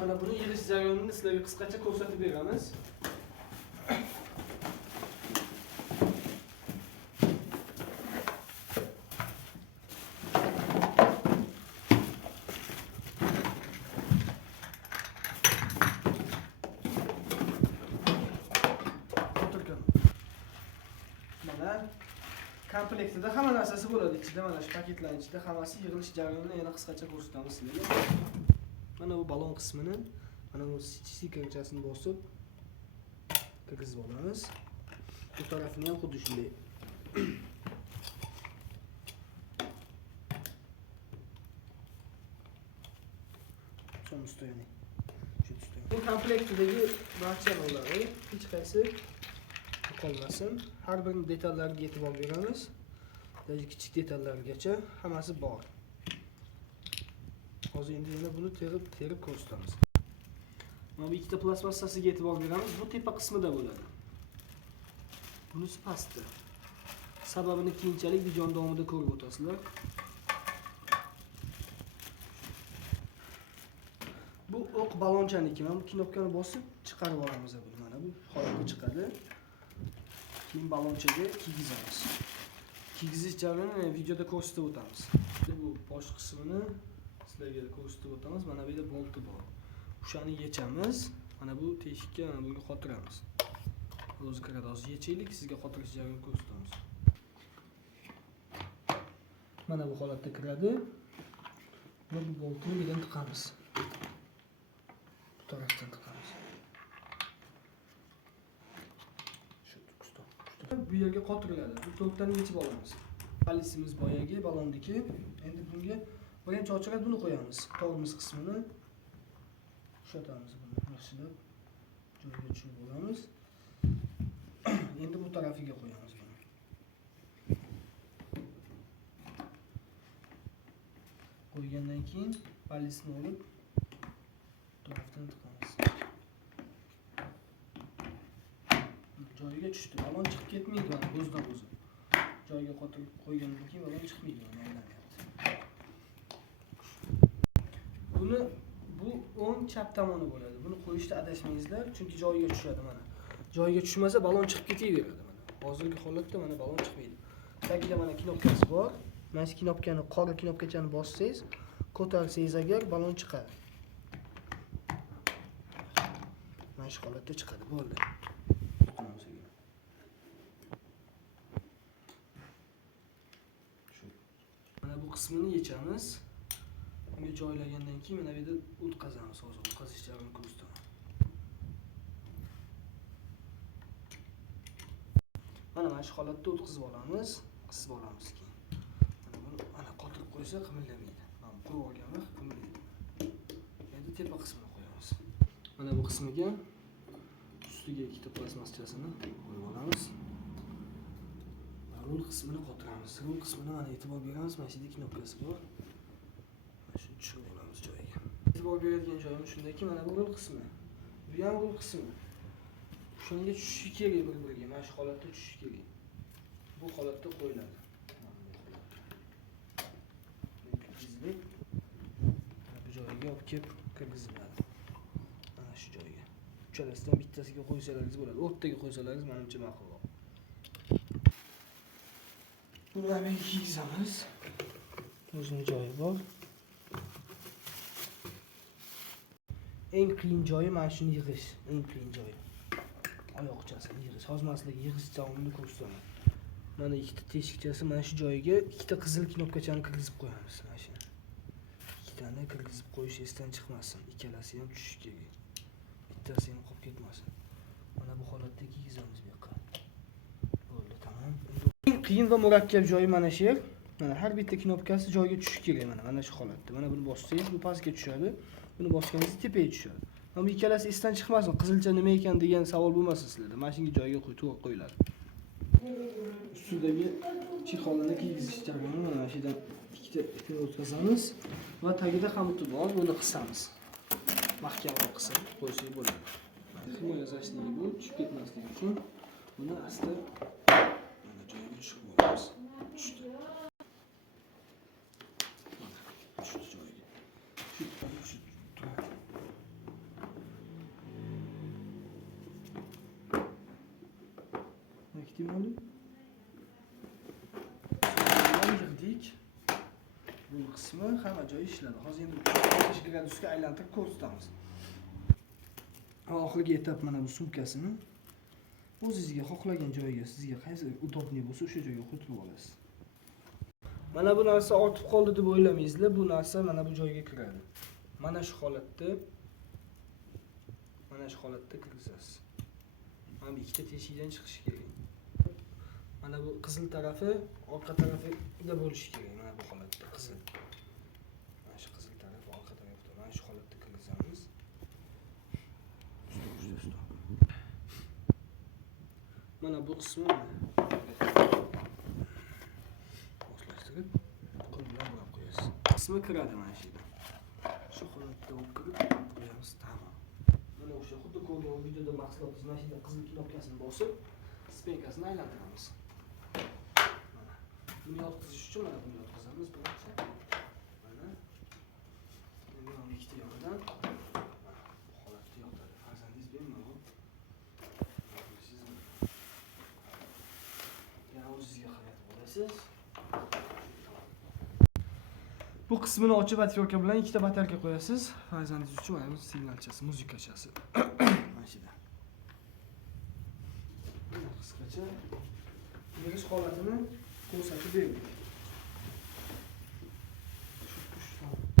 Mana buni yig'ish jarayonini sizlarga qisqacha ko'rsatib beramiz. Mana komplektida hamma narsasi bo'ladi. Ichida mana shu paketlarning ichida hammasi yig'ilish jarayonini yana qisqacha ko'rsatamiz sizlarga. Mana bu balon qismini, mana bu stikerchasini bosib kirgizib olamiz. Bu tarafini ham xuddi shunday. Samostoyniy. Bu komplektidagi barcha rolari hech qaysi qolmasin. Har bir detallariga e'tibor beramiz. Даже kichik detallargacha hammasi bor. Hozir endi yana buni terib ko'rsatamiz. Mana bu ikkita plastmassasiga e'tibor beramiz. Bu tepa qismida bo'ladi. Bunisi pastda. Sababini keyinchalik video davomida ko'rib o'tasizlar. Bu o'q ballonchaniki. Mana bu knopkani bosib chiqarib olamiz buni. Mana bu holatga chiqadi. Keyin ballonchaga kiygizamiz. Kiygizish jarayonini videoda ko'rsatib o'tamiz. Bu bosh qismini sizlarga ko'rsatib o'tamiz. Mana bu yerda bolti bor. O'shani yechamiz. Mana bu teshikka mana bunga qotiramiz. O'zi kiradi. Hozir yechaylik, sizga qotirish jarayonini ko'rsatamiz. Mana bu holatda kiradi. Va bu boltni bilan tiqamiz. Bu tarafdan tiqamiz. Bu yerga qotiriladi. Bu to'rtdan yechib olamiz. Palisimiz boyagi balondiki. Endi bunga birinchi ochiqad buni qo'yamiz. Tormoz qismini ushlatamiz buni yaxshilab joyiga tushirib olamiz. Endi bu tarafiga qo'yamiz buni. Qo'ygandan keyin palisni olib bu tarafdan tiqamiz. Joyiga tushdi. Balon chiqib ketmaydi mana o'zidan o'zi. Joyiga qotirib qo'ygandan keyin balon chiqmaydi, aylanyapti. Buni bu o'ng chap tomoni bo'ladi. Buni qo'yishda adashmaysizlar, chunki joyiga tushadi mana. Joyiga tushmasa balon chiqib ketaveradi mana. Hozirgi holatda mana balon chiqmaydi. Tagida mana knopkasi bor. Mana shu knopkani, qora knopkachani bossangiz, ko'tarsangiz agar balon chiqadi. Mana shu holatda chiqadi, bo'ldi. Mana bu qismini yechamiz. Bunga joylagandan keyin mana bu yerda o'tkazamiz. Hozir o'tkazish jarayonini ko'rsataman. Mana shu holatda o'tkazib olamiz, qisib olamiz keyin. Mana buni ana qotirib qo'ysa qimirlamaydi. Mana qo'yib olgan vaqt qimirlaydi. Endi tepa qismini qo'yamiz. Mana bu qismiga ustiga ikkita plastmassachasini qo'yib olamiz. Rul qismini qotiramiz. Rul qismini mana e'tibor beramiz. Mana shu yerda knopkasi bor. Mana shuni tushirib olamiz joyiga. E'tibor beradigan joyimiz shundaki, mana bu rul qismi. Bu ham rul qismi. Shunga tushishi kerak bir-biriga. Mana shu holatda tushishi kerak. Bu holatda qo'yiladi. Bu joyiga olib kelib kirgiziladi. Mana shu joyga. Uchalasidan bittasiga qo'ysalaringiz bo'ladi. O'rtaga qo'ysalaringiz menimcha ma'qulroq. Buni ham kiygizamiz. O'zining joyi bor. Eng qiyin joyi mana shuni yig'ish. Eng qiyin joyi. Oyoqchasini yig'ish. Hozir men sizlarga yig'ish davomini ko'rsataman. Mana ikkita teshikchasi mana shu joyiga ikkita qizil knopkachani kirgizib qo'yamiz. Mana shu. Ikkitani kirgizib qo'yish esdan chiqmasin. Ikkalasi ham tushishi kerak. Bittasi ham qolib ketmasin. Mana bu holatda kiygizamiz bu yoqqa. Bo'ldi, tamom. Eng qiyin va murakkab joyi mana shu yer. Mana har bitta knopkasi joyiga tushishi kerak mana shu holatda. Mana buni bossangiz bu pastga tushadi. Buni bosganingizda tepaga tushadi. Mana bu ikkalasi esdan chiqmasin. Qizilcha nima ekan degan savol bo'lmasin sizlarda. Mana shunga joyiga to'g'ri qo'yiladi. Ustidagi chexolini kiygizish jarayoni mana shu yerdan ikkita ipni o'tkazamiz va tagida xamuti bor, buni qisamiz. Mahkamroq qisib qo'ysak bo'ladi. Himoya zashnigi bu tushib ketmasligi uchun buni asta mana joyiga tushirib olamiz. Tushdi. Tushdi joyiga. ehtimoliy. Yig'dik. Bu qismi hamma joyi ishladi. Hozir endi 45 gradusga aylantirib ko'rsatamiz. Oxirgi etap mana bu sumkasini o'zingizga xohlagan joyiga, sizga qaysi udobniy bo'lsa o'sha joyga qo'yib olasiz. Mana bu narsa ortib qoldi deb o'ylamaysizlar, bu narsa mana bu joyga kiradi. Mana shu holatda kirisasiz. Mana bu ikkita teshikdan chiqishi kerak. Mana bu qizil tarafi orqa tarafida bo'lishi kerak. Mana bu holatda qizil. Mana shu qizil taraf orqa tarafda. Mana shu holatda kirisamiz. Mana bu qismi moslashtirib qo'l bilan burab qo'yasiz. Qismi kiradi mana shu yerda. Shu holatda olib kirib qo'yamiz. Tamom. Mana o'sha xuddi ko'rgan videoda mahsulot mana shu yerda qizil knopkasini bosib, spenkasini aylantiramiz. Mana. Buni yotqizish uchun mana buni yotqizamiz birinchi. Mana. Endi mana ikkita yonidan bu holatda yotadi. Farzandingiz bemalol o'zingizga qaratib olasiz. Bu qismini ochib atyorka bilan ikkita batarka qo'yasiz. Farzandingiz uchun mana bu signalchasi, muzikachasi. Mana shu yerda. Qisqacha yig'ish holatini ko'rsatib berdik.